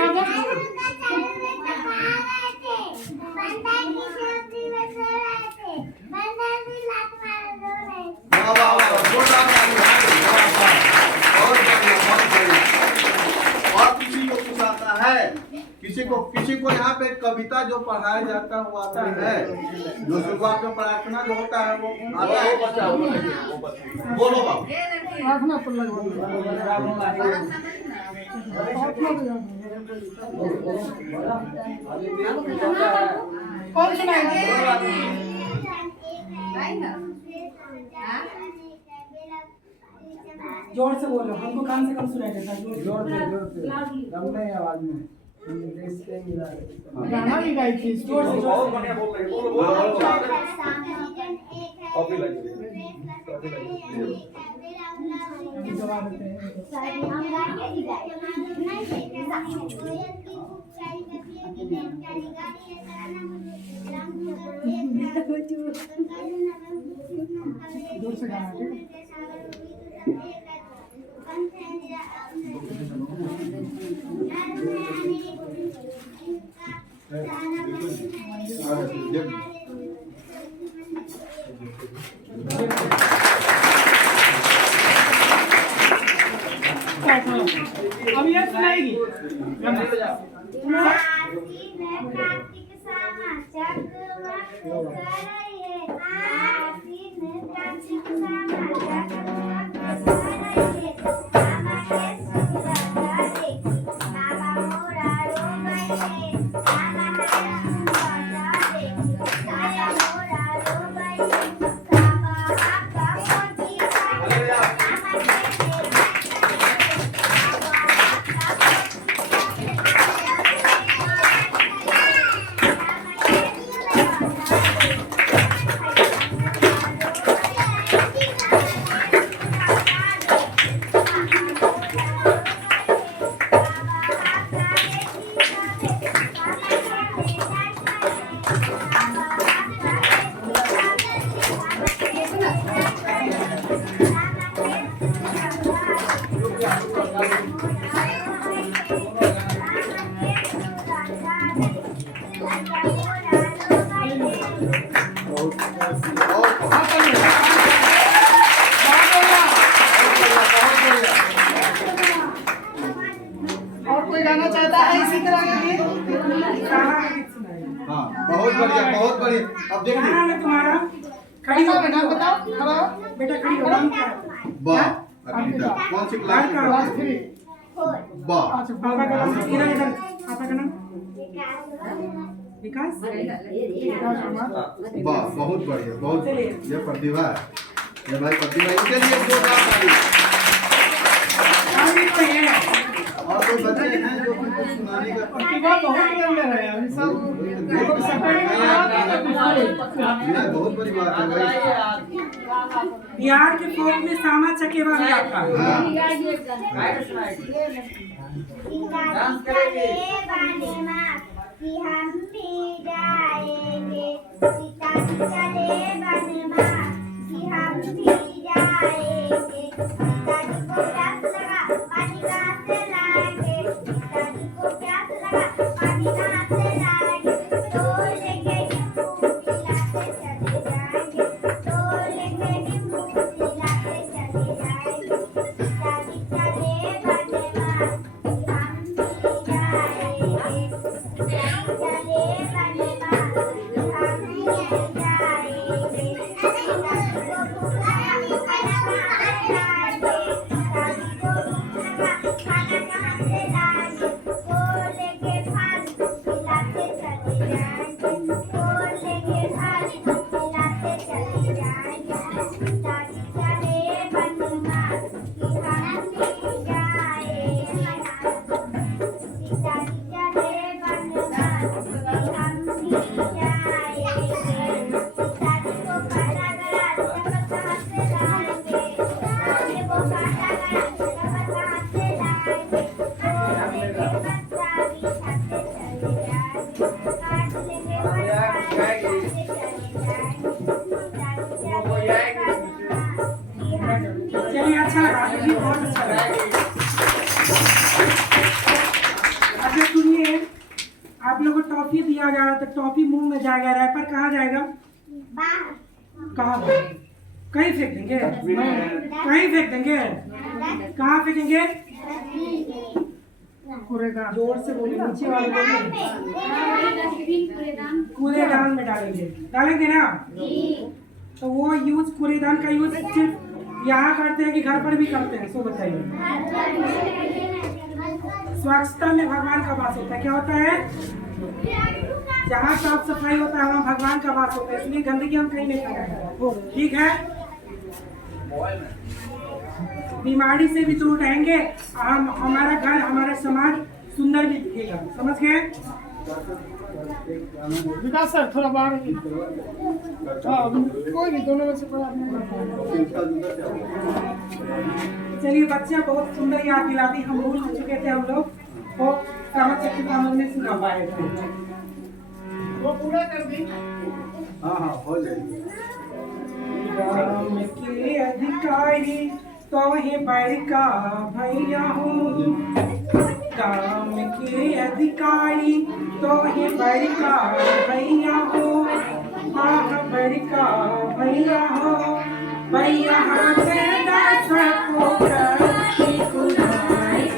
और किसी को कुछ आता है? किसी को यहाँ पे कविता जो पढ़ाया जाता है वो आता है? जो शुरुआत में प्रार्थना जो होता है वो आता है? बोलो बाबू। प्रार्थना तो लगभग कौन सुनाएगा? जोर से बोलो, हमको कान से कम सुनाई देता है। जोर से लाउडली। आवाज में। गाना भी गाई थी स्टोर से बहुत बढ़िया बोल रहे हैं बोलो बोलो कॉफी लगी दबा देते हैं दूर से गाना ठीक अब ये सुनाएगी और कोई गाना चाहता है इसी तरह का गीत हाँ बहुत बढ़िया बहुत बढ़िया। अब क्या देखिए नाम है तुम्हारा? खड़ी हो नाम बताओ खड़ा हो। बेटा, खड़ी हो नाम क्या है? वाह अर्पिता कौन सी क्लास में क्लास 3 वाह अच्छा पापा का नाम इधर इधर पापा का नाम विकास। वाह बहुत बढ़िया बहुत ये प्रतिभा है ये भाई प्रतिभा इनके लिए जोरदार ताली। अभी कोई है? और कोई बच्चे हैं जो कुछ सुनाने का प्रतिभा बहुत अंदर है अभी सब लोग ये बहुत बड़ी बात है भाई। बिहार के फोक में सामा चकेवा भी आता है। हाँ कि हम भी जाएंगे सीता चले बनवा कि हम भी जाएंगे सीता जी को प्यास लगा पानी कहाँ से लाएंगे सीता जी को प्यास लगा पानी कहाँ से लाएंगे तो लेके नींबू पिलाते चले जाएंगे तो लेके नींबू पिलाते चले जाएंगे सीता जी चले बनवा कि हम भी जाएंगे चलिए अच्छा लगा मुझे बहुत अच्छा लगा। अच्छा सुनिए, आप लोगों को टॉफी दिया जा रहा था, टॉफी मुंह में जाएगा, रैपर कहाँ जाएगा? कहाँ कहीं फेंक देंगे? कहीं फेंक देंगे? कहाँ फेंकेंगे? कूड़ेदान जोर से बोले, नीचे वाले बोले। कूड़ेदान में डालेंगे, डालेंगे ना? तो वो यूज कूड़ेदान का यूज सिर्फ यहाँ करते हैं कि घर पर भी करते हैं? सो बताइए। स्वच्छता में भगवान का वास होता है। क्या होता है? जहाँ साफ सफाई होता है वहाँ भगवान का वास होता है, इसलिए गंदगी हम कहीं नहीं करेंगे। ठीक है? बीमारी से भी दूर रहेंगे। हम हमारा घर, हमारा समाज सुंदर भी दिखेगा। समझ गए? विकास सर थोड़ा बाहर हाँ कोई नहीं, दोनों में से कोई आपने चलिए बच्चे बहुत सुंदर याद दिला दी, हम भूल चुके थे हम लोग वो समझ सकते हम लोग नहीं सुना पाए थे। वो पूरा कर दी। हाँ हाँ हो जाएगी। राम के अधिकारी तो है बड़का भैया हो, काम के अधिकारी तो है बड़का भैया हो, हाँ बड़का भैया हो, भैया हाथ दस को करती कुनाई।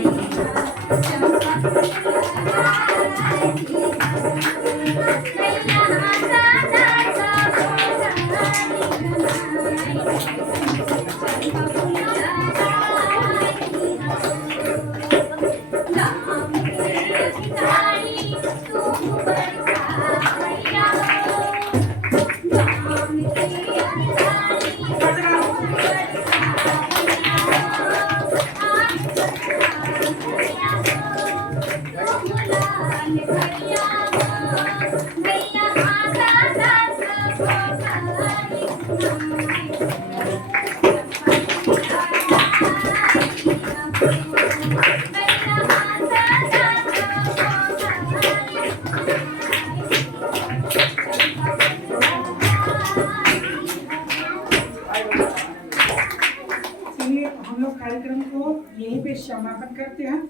चलिए हम लोग कार्यक्रम को यहीं पे समापन करते हैं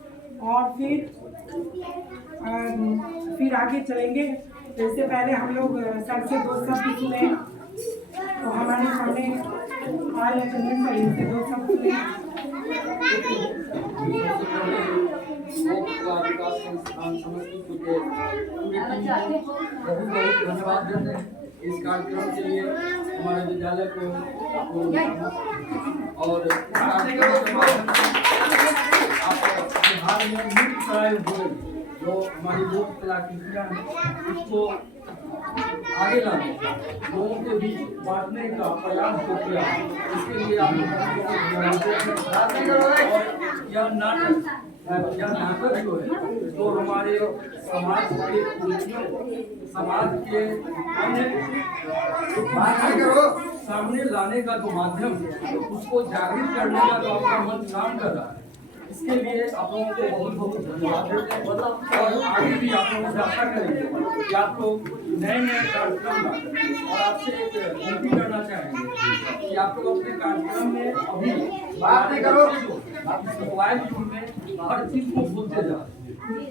और फिर आगे चलेंगे। तो इससे पहले हम लोग सर से दो शब्द सुने, तो हमारे सामने आए चंदन भाई से दो शब्द सुने। विकास संस्थान समस्तीपुर के पूरी टीम को बहुत बहुत धन्यवाद देते हैं इस कार्यक्रम के लिए, हमारे विद्यालय को और बिहार में मुख्य सराय हुए जो हमारी लोक कलाकृतियाँ हैं उसको आगे लाने, लोगों के बीच बांटने का प्रयास को किया। इसके लिए आप यह नाटक जो है तो हमारे समाज के कुरीतियों, समाज के सामने लाने का जो माध्यम है उसको जागृत करने का जो आपका मन काम कर रहा है, इसके लिए आप लोगों को बहुत बहुत धन्यवाद देते हैं। और आगे भी आप लोगों से आशा करेंगे कि आप लोग नए नए कार्यक्रम लाएं। और आपसे एक विनती करना चाहेंगे कि आप लोग अपने कार्यक्रम में अभी बात नहीं करो, मोबाइल युग में हर चीज को भूलते जा,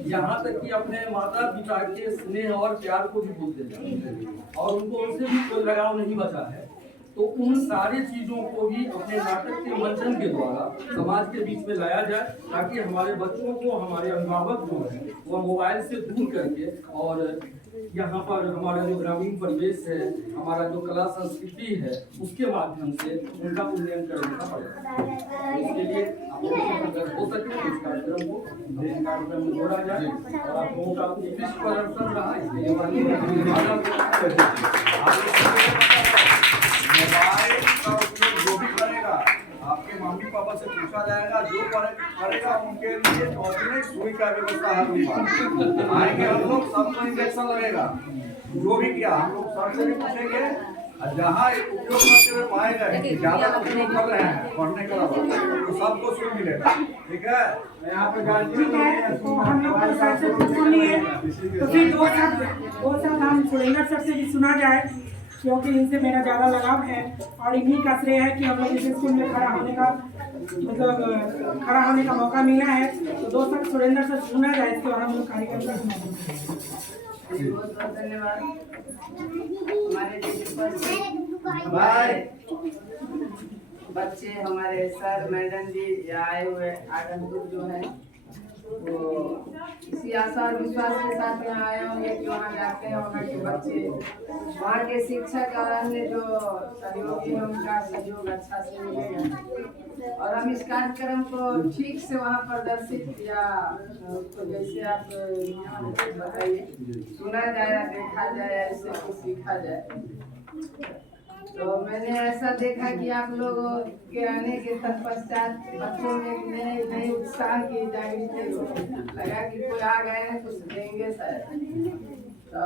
यहाँ तक कि अपने माता पिता के स्नेह और प्यार को भी भूलते जा, और उनको उनसे भी कोई लगाव नहीं बचा है। तो उन सारी चीजों को भी अपने नाटक के मंचन के द्वारा समाज के बीच में लाया जाए, ताकि हमारे बच्चों को, हमारे अभिभावक जो है वह मोबाइल से दूर करके और यहाँ पर हमारा जो ग्रामीण परिवेश है, हमारा जो कला संस्कृति है, उसके माध्यम से उनका उन्नयन करने का पड़ेगा। इसके लिए आप लोग हो सके इस कार्यक्रम को कार्यक्रम में जोड़ा जाए और आप लोगों का उत्कृष्ट प्रदर्शन रहा, इसलिए मोबाइल का उपयोग जो भी करेगा आपके मम्मी पापा से पूछा जाएगा, जो करेगा उनके लिए चौथी सुई का व्यवस्था है। आएंगे हम लोग, सबको इंजेक्शन लगेगा। जो भी किया हम लोग सर से भी पूछेंगे, जहाँ उपयोग करते हुए पाए गए ज्यादा उपयोग कर रहे हैं पढ़ने के अलावा, तो सबको सुई मिलेगा। ठीक है, यहाँ पे ठीक है, तो हम लोग को सर से सुन लिए, तो फिर दो शब्द हम सुरेंद्र सर से भी सुना जाए, क्योंकि इनसे मेरा ज़्यादा लगाव है और इन्हीं का श्रेय है कि हम लोग इस स्कूल में खड़ा होने का मौका मिला है। तो दो शब्द सुरेंद्र से सुना जाए, इसके बाद हम लोग कार्यक्रम में बहुत बहुत धन्यवाद हमारे बच्चे, हमारे सर मैडम जी आए हुए आगंतुक जो है, तो इसी आशा और विश्वास के साथ यहाँ आए होंगे कि वहाँ जाते हैं वहाँ के बच्चे, वहाँ के शिक्षक और अन्य जो सहयोगी हैं उनका सहयोग अच्छा से मिलेगा और हम इस कार्यक्रम को ठीक से वहाँ प्रदर्शित या उसको जैसे आप यहाँ बताइए, सुना जाए, देखा जाए, इससे कुछ सीखा जाए। तो मैंने ऐसा देखा कि आप लोग के आने के तत्पश्चात बच्चों में नए नए उत्साह की जागृति हो, लगा कि कोई आ गए हैं कुछ देंगे शायद। तो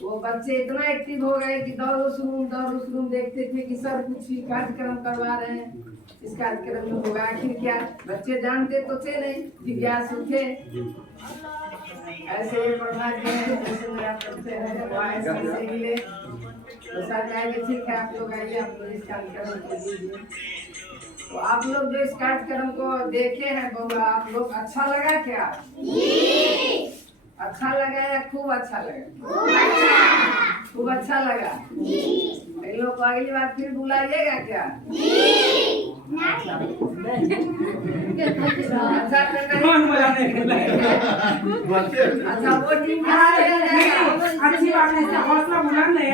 वो बच्चे इतना एक्टिव हो गए कि दौड़ उस रूम देखते थे कि सर कुछ ही कार्यक्रम करवा रहे हैं, इस कार्यक्रम में होगा आखिर क्या। बच्चे जानते तो थे नहीं, जिज्ञासु थे। ऐसे ही प्रभाग्य है जैसे मेरा करते हैं वो ऐसे मिले तो सर कहेंगे ठीक है आप लोग आइए, आप लोग इस कार्यक्रम को दीजिए। तो आप लोग जो इस कार्यक्रम को देखे हैं बउआ, आप लोग अच्छा लगा क्या? अच्छा लगा या खूब अच्छा लगा? खूब अच्छा लगा। इन लोग को अगली बार फिर बुलाइएगा क्या? अच्छा तो नहीं। अच्छा वो टीम अच्छी बात है, इसका हौसला बुलंद है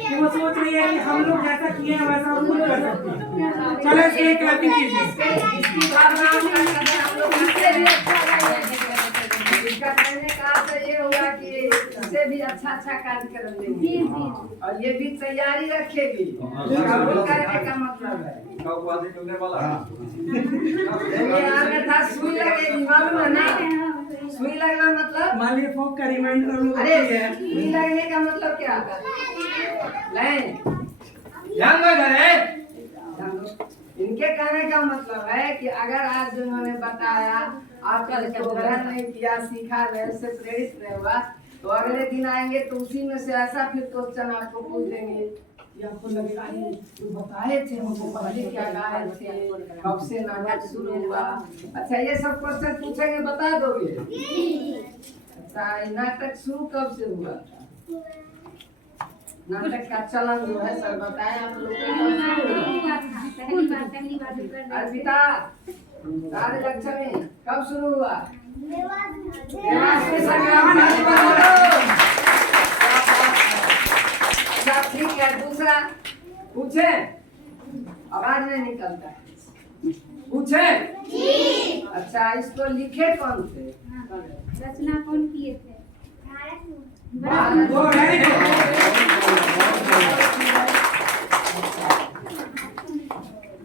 कि वो सोच रही है कि हम लोग जैसा किए हैं वैसा हम लोग कर सकते हैं। चलो एक लड़की चीज इसकी भावनाओं का हम लोग इससे भी अच्छा लगेगा। इसका कहने का अर्थ ये हुआ कि इससे भी अच्छा कार्यक्रम देंगे और ये भी तैयारी रखेगी। कबूल करने का मतलब है ये अन्यथा सुई लगेगी, मालूम है ना? सुई लगना मतलब मान लीजिए फोक का रिमाइंडर। अरे सुई लगने का मतलब क्या? नहीं इनके कहने का मतलब है कि अगर आज जो उन्होंने बताया आपका ग्रहण नहीं किया, सीखा नहीं, उससे प्रेरित नहीं हुआ, तो अगले दिन आएंगे तो उसी में से ऐसा फिर क्वेश्चन आपको पूछ देंगे कि आपको लगेगा ये बताए थे हमको पहले क्या गाए थे, कब से नाटक शुरू हुआ। अच्छा ये सब क्वेश्चन पूछेंगे, बता दोगे? अच्छा नाटक शुरू कब से हुआ था? नाटक का चलन जो है सर बताए आप लोग अर्पिता राजलक्ष्मी कब शुरू हुआ? अच्छा ठीक है, दूसरा पूछे, आवाज नहीं निकलता है, पूछे? अच्छा इसको लिखे कौन थे? रचना कौन किए थे?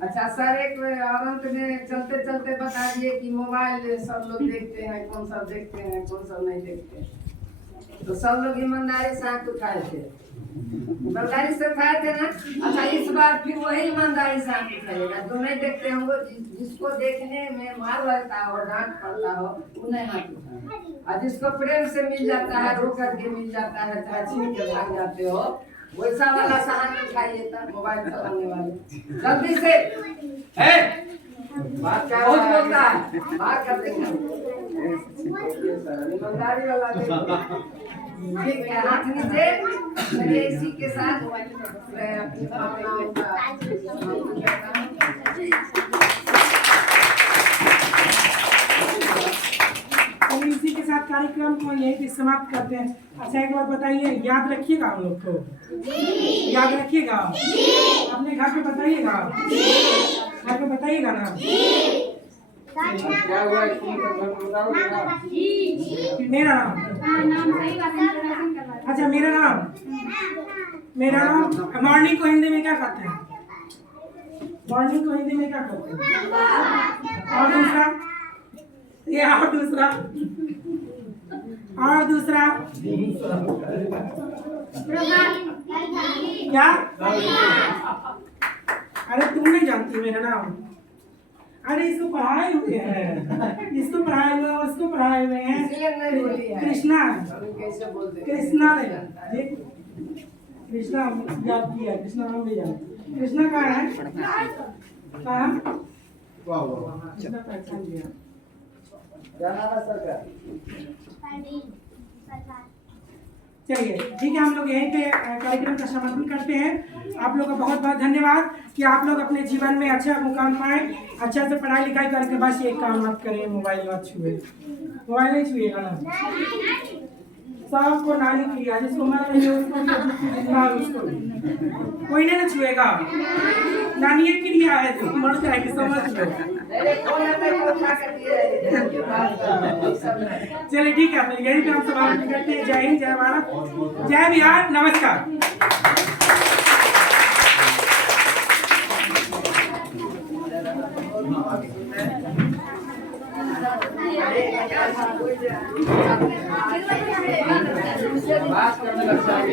अच्छा सर एक अंत में चलते चलते बता दिए कि मोबाइल सब लोग देखते हैं, कौन सब देखते हैं कौन सब नहीं देखते। तो सब लोग ईमानदारी से हाथ उठाए थे, ईमानदारी से उठाए थे ना? अच्छा इस बार फिर वही ईमानदारी से हाथ उठाइएगा। जो नहीं देखते होंगे, जिसको देखने में मार लगता हो, डांट पड़ता हो, उन्हें हाथ उठाए। और जिसको प्रेम से मिल जाता है, रो करके मिल जाता है, चाहे छीन के भाग जाते हो, वैसा वाला सामान उठाइए तब मोबाइल चलाने वाले जल्दी से। बात क्या बहुत बोलता है, बात करते हैं ईमानदारी वाला। ठीक है हाथ नीचे, चलिए इसी के साथ मैं अपनी भावनाओं का इसी के साथ कार्यक्रम को यहीं पे समाप्त करते हैं। अच्छा एक बात बताइए, याद रखिएगा हम लोग को, याद रखिएगा, अपने घर पे बताइएगा, घर पे बताइएगा ना। मेरा नाम अच्छा मेरा नाम मॉर्निंग को हिंदी में क्या कहते हैं? मॉर्निंग को हिंदी में क्या कहते हैं? और दूसरा ये और दूसरा क्या? अरे तुम नहीं जानती मेरा नाम? अरे इसको पढ़ाए हुए हैं, इसको पढ़ाए हुए हैं, उसको पढ़ाए हुए हैं। कृष्णा कृष्णा कृष्णा याद किया, कृष्णा नाम भी याद। कृष्णा कहाँ है? कहाँ? कृष्णा पहचान लिया। चलिए ठीक है, हम लोग यहीं पे कार्यक्रम का समापन करते हैं। आप लोग का बहुत बहुत धन्यवाद कि आप लोग अपने जीवन में अच्छा मुकाम पाए, अच्छा से पढ़ाई लिखाई करके। बस एक काम मत करें, मोबाइल मत छुए, मोबाइल नहीं छुएगा ना, सबको नानी किया, जिसको मर रही है उसको कोई नहीं छुएगा। नानी की लिया है तो मर जाएगी, समझ लो। चलिए ठीक है, अपने यही पे हम समाप्त करते हैं। जय हिंद, जय भारत, जय बिहार, नमस्कार। बात करने लगता है